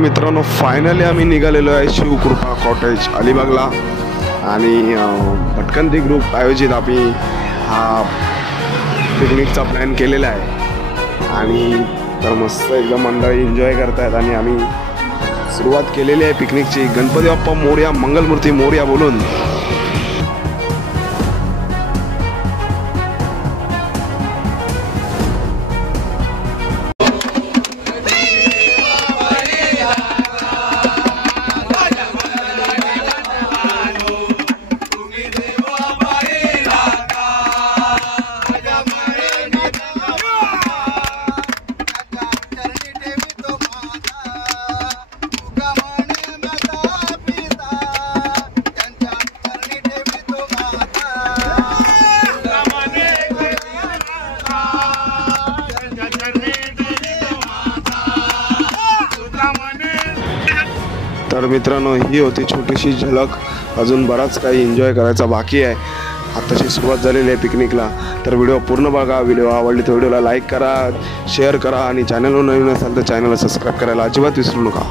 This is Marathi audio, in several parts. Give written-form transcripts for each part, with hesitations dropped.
मित्रांनो फायनली आम्ही निघालेलो आहे शिवकृपा कॉटेज अलिबागला आणि भटकंती ग्रुप आयोजित आम्ही हा पिकनिकचा प्लॅन केलेला आहे आणि तर मस्त एकदम मंडळी एन्जॉय करतायत आणि आम्ही सुरुवात केलेली आहे पिकनिकची गणपती बाप्पा मोरया मंगलमूर्ती मोरया बोलून। तर मित्रांनो ही होती छोटीशी झलक, अजून बराच काही एन्जॉय करायचा बाकी आहे। आताची सुरुवात झालेली आहे पिकनिकला। तर व्हिडिओ पूर्ण बघा, व्हिडिओ आवडली तर व्हिडिओला लाईक करा, शेअर करा आणि चॅनलवर नवीन असाल तर चॅनलला सबस्क्राईब करायला अजिबात विसरू नका।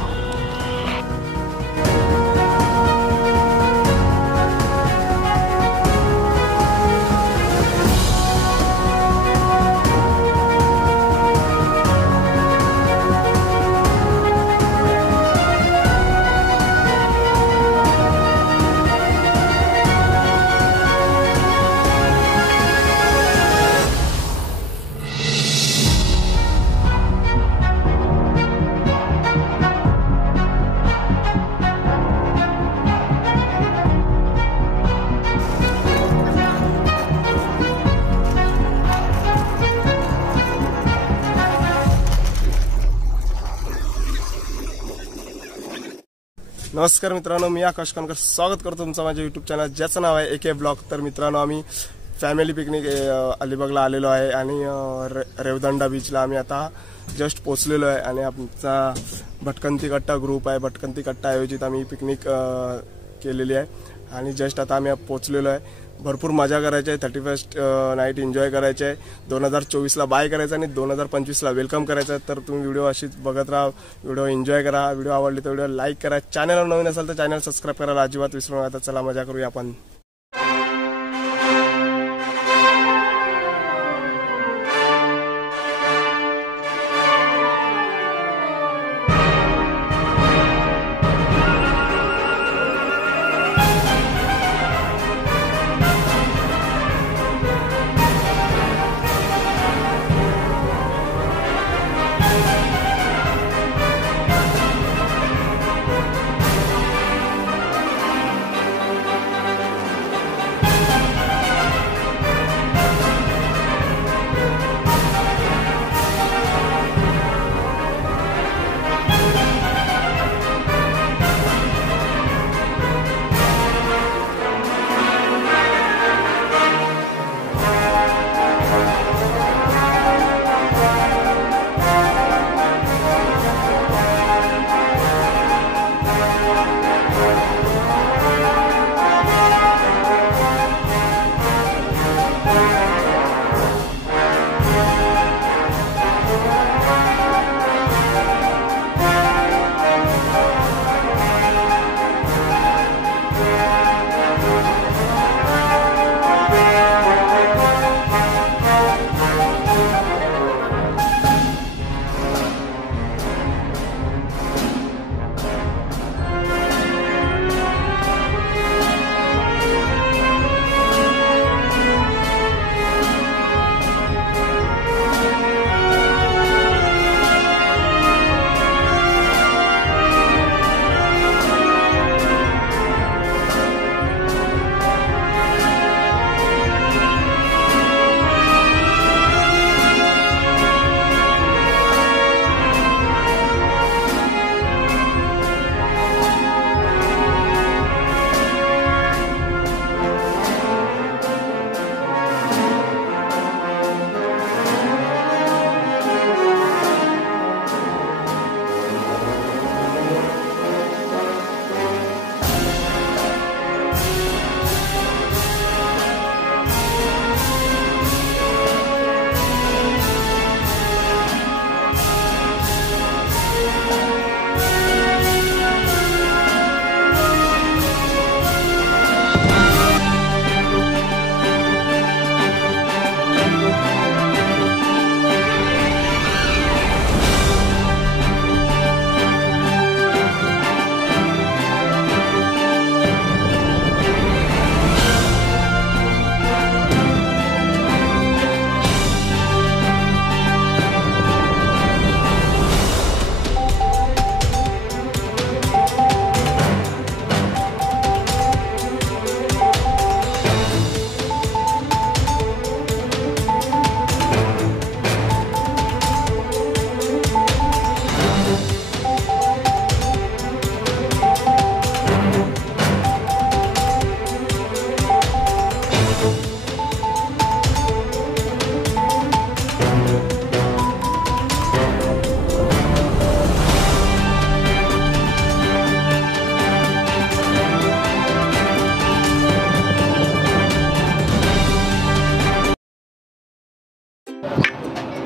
नमस्कार मित्रांनो, मी आकाश कानकर स्वागत करतो तुमचं माझ्या यूट्यूब चॅनल ज्याचं नाव आहे एके ब्लॉग। तर मित्रांनो आम्ही फॅमिली पिकनिक अलिबागला आलेलो आहे आणि रेवदंडा बीचला आम्ही आता जस्ट पोचलेलो आहे आणि आमचा भटकंती कट्टा ग्रुप आहे, भटकंती कट्टा आयोजित आम्ही पिकनिक केलेली आहे आणि जस्ट आता आम्ही पोचलेलो आहे। भरपूर मजा करायची आहे, 31st नाईट एन्जॉय करायचे आहे, 2024ला बाय करायचं आणि 2025ला वेलकम करायचं आहे। तर तुम्ही व्हिडिओ अशीच बघत राहा, व्हिडिओ एन्जॉय करा, व्हिडिओ आवडली तर व्हिडिओ लाईक करा, चॅनलवर नवीन असाल तर चॅनल सबस्क्राईब करायला अजिबात विसरू नका। चला मजा करूया आपण।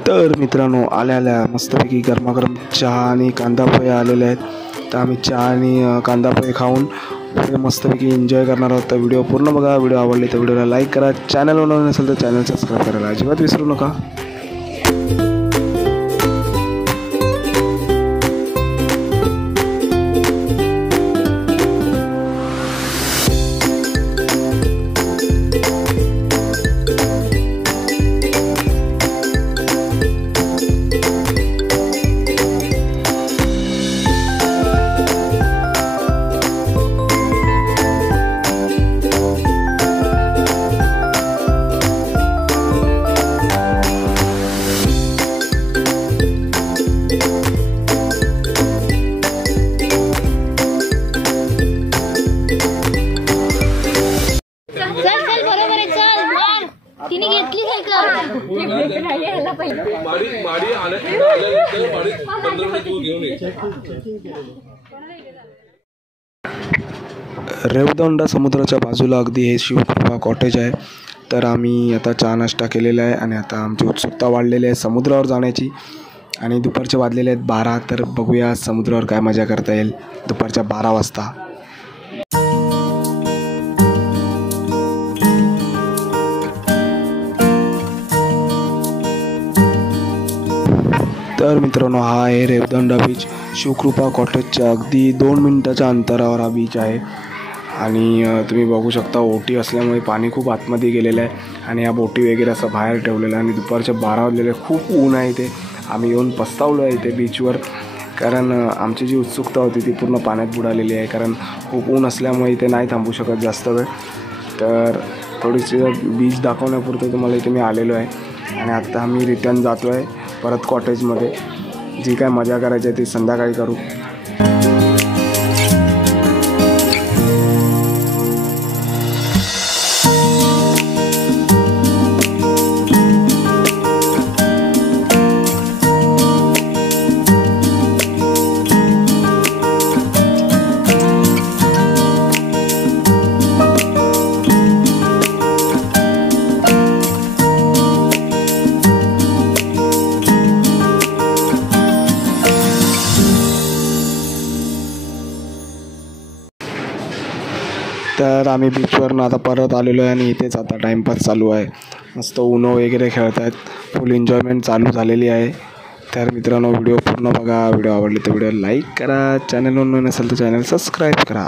तर मित्रांनो आल्या मस्तपैकी गरमागरम चहा आणि कांदा पोहे आलेले आहेत. तर आम्ही चहा आणि कांदा पोहे खाऊन पुढे मस्तपैकी एन्जॉय करणार आहोत. तर व्हिडिओ पूर्ण बघा. व्हिडिओ आवडले तर व्हिडिओला लाईक करा. चॅनलवर नवीन असेल तर चॅनल सबस्क्राईब करायला अजिबात विसरू नका. तिने घेतली रेवदंडा समुद्राच्या बाजूला अगदी हे शिवकृपा कॉटेज आहे. तर आम्ही आता चहा नाश्ता केलेला आहे आणि आता आमची उत्सुकता वाढलेली आहे समुद्रावर जाण्याची. आणि दुपारचे वाजलेले आहेत 12. तर बघूया समुद्रावर काय मजा करता येईल दुपारच्या 12 वाजता. तर मित्रांनो हा आहे रेवदंडा बीच. शिवकृपा कॉटेजच्या अगदी 2 मिनिटाच्या अंतरावर हा बीच आहे. आणि तुम्ही बघू शकता ओटी असल्यामुळे पाणी खूप आतमध्ये गेलेलं आहे आणि या बोटी वगैरे असं बाहेर ठेवलेलं आहे. आणि दुपारच्या 12 वाजलेले खूप ऊन आहे इथे. आम्ही येऊन पस्तावलो आहे इथे बीचवर, कारण आमची जी उत्सुकता होती ती पूर्ण पाण्यात बुडालेली आहे. कारण खूप ऊन असल्यामुळे इथे नाही थांबू शकत जास्त वेळ. तर थोडीशी बीच दाखवण्यापुरतं तुम्हाला इथे मी आलेलो आहे. आणि आत्ता आम्ही रिटर्न जातो आहे परत कॉटेजमध्ये. जी काय मजा करायची आहे ती संध्याकाळी करू. तर आम्ही बीचवरनं आता परत आलेलो आहे आणि इथेच आता टाईमपास चालू आहे. मस्त उनो वगैरे खेळत आहेत. फुल एन्जॉयमेंट चालू झालेली आहे. तर मित्रांनो व्हिडिओ पूर्ण बघा. व्हिडिओ आवडले तर व्हिडिओ लाईक करा. चॅनलवर नवीन असेल तर चॅनल सबस्क्राईब करा.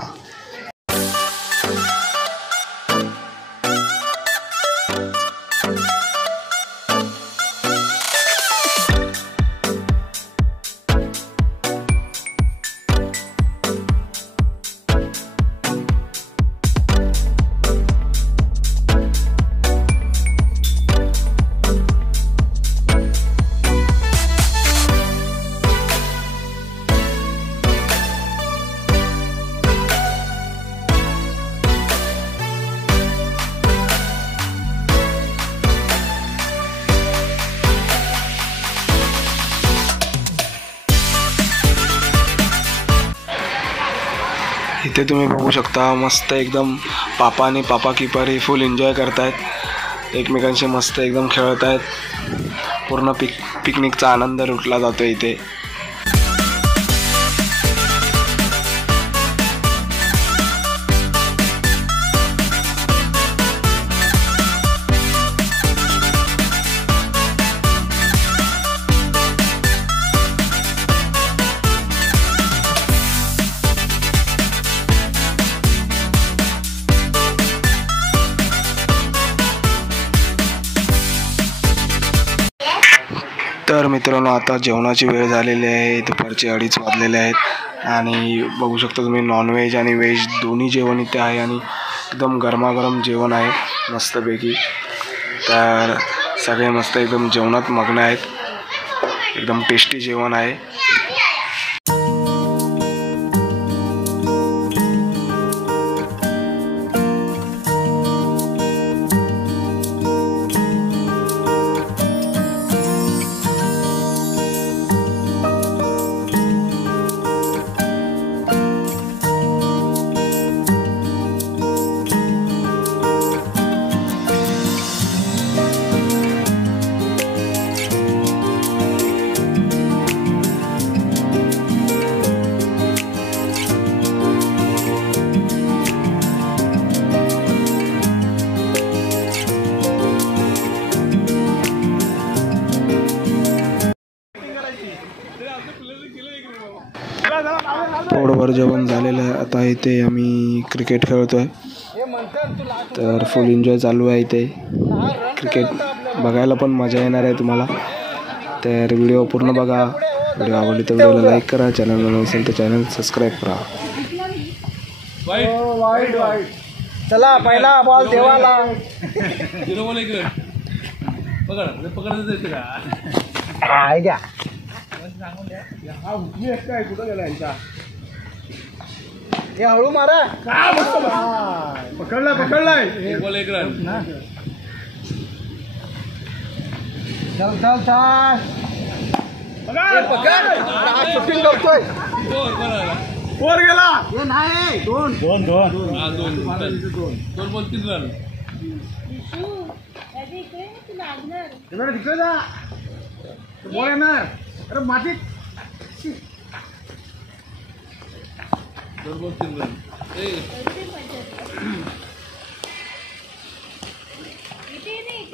इथे तुम्ही बघू शकता मस्त एकदम पापा आणि पापा किपर फुल एन्जॉय करतायत. एकमेकांशी मस्त एकदम खेळत आहेत. पूर्ण पिकनिकचा आनंद लुटला जातो इथे. तर मित्रांनो आता जेवणाची वेळ झालेली आहे. दुपारचे 2:30 वाजलेले आहेत आणि बघू शकता तुम्ही नॉनव्हेज आणि व्हेज दोन्ही जेवण इथे आहे. आणि एकदम गरमागरम जेवण आहे मस्तपैकी. तर सगळे मस्त एकदम जेवणात मग्न आहेत. एकदम टेस्टी जेवण आहे. जेवण झालेलं आहे. आता इथे आम्ही क्रिकेट खेळतो आहे. तर फुल एन्जॉय चालू आहे इथे. क्रिकेट बघायला पण मजा येणार आहे तुम्हाला. तर व्हिडिओ पूर्ण बघा. व्हिडिओ आवडली तर व्हिडिओला लाईक करा. चॅनलला नसेल तर चॅनल सबस्क्राईब करा. चला पहिला बॉल देवाला. हे हळू मारा. पकडलाय. चल चल चल पकड. शूटिंग करतोय. वर गेला. हे नाही. दोन बॉल 3 रन. तिकडे जा. बॉल येणार. अरे मातीत. 2 बॉल 3 रन.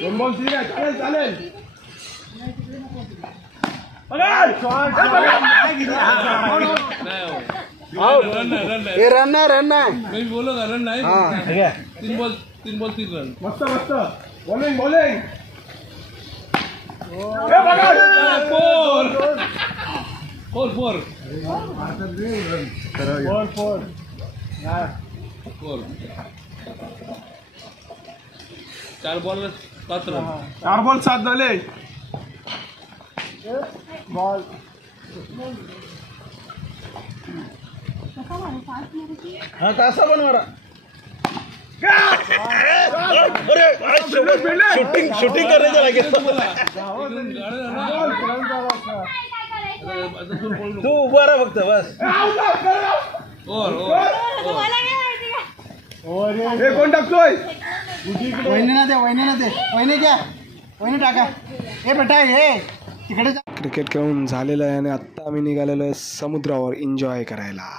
दोन बॉल 3 आहे. चालेल. हे रन नाही. मी बोलो का रन नाही. 3 बॉल 3 रन. मस्त bowling. Four 4 ball 7 run. 4 ball 7 झाले. बॉल हा तसा पण मारा. शूटिंग करायचं लागेल. तू उभा राहा फक्त बस. हे कोण टाकतोय. वहिनीला दे. वहिनी घ्या. वहिनी टाका. हे बेटा हे तिकडे जा. क्रिकेट खेळून झालेलं आहे आणि आत्ता आम्ही निघालेलो आहे समुद्रावर एन्जॉय करायला.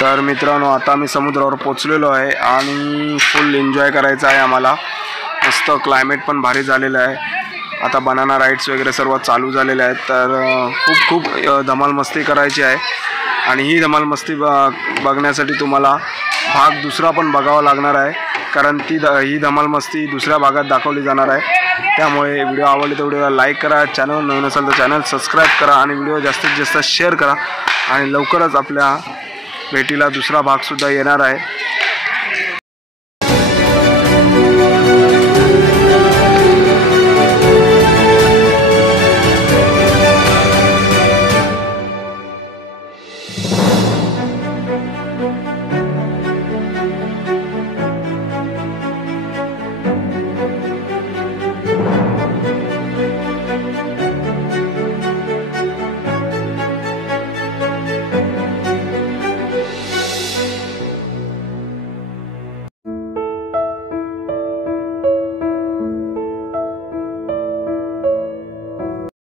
तर मित्रांनो आता आम्ही समुद्रावर पोचलेलो आहे आणि फुल एन्जॉय करायचा आहे आम्हाला. मस्त क्लायमेट पण भारी झालेलं आहे. आता बनाना राईड्स वगैरे सर्व चालू झालेले आहेत. तर खूप धमाल मस्ती करायची आहे आणि ही धमाल मस्ती बघण्यासाठी तुम्हाला भाग दुसरा पण बघावा लागणार आहे, कारण ही धमाल मस्ती दुसऱ्या भागात दाखवली जाणार आहे. त्यामुळे व्हिडिओ आवडले तर व्हिडिओला लाईक करा, चॅनल नवीन असेल तर चॅनल सबस्क्राईब करा आणि व्हिडिओ जास्तीत जास्त शेअर करा. आणि लवकरच आपल्या भेटीला दुसरा भागसुद्धा येणार आहे.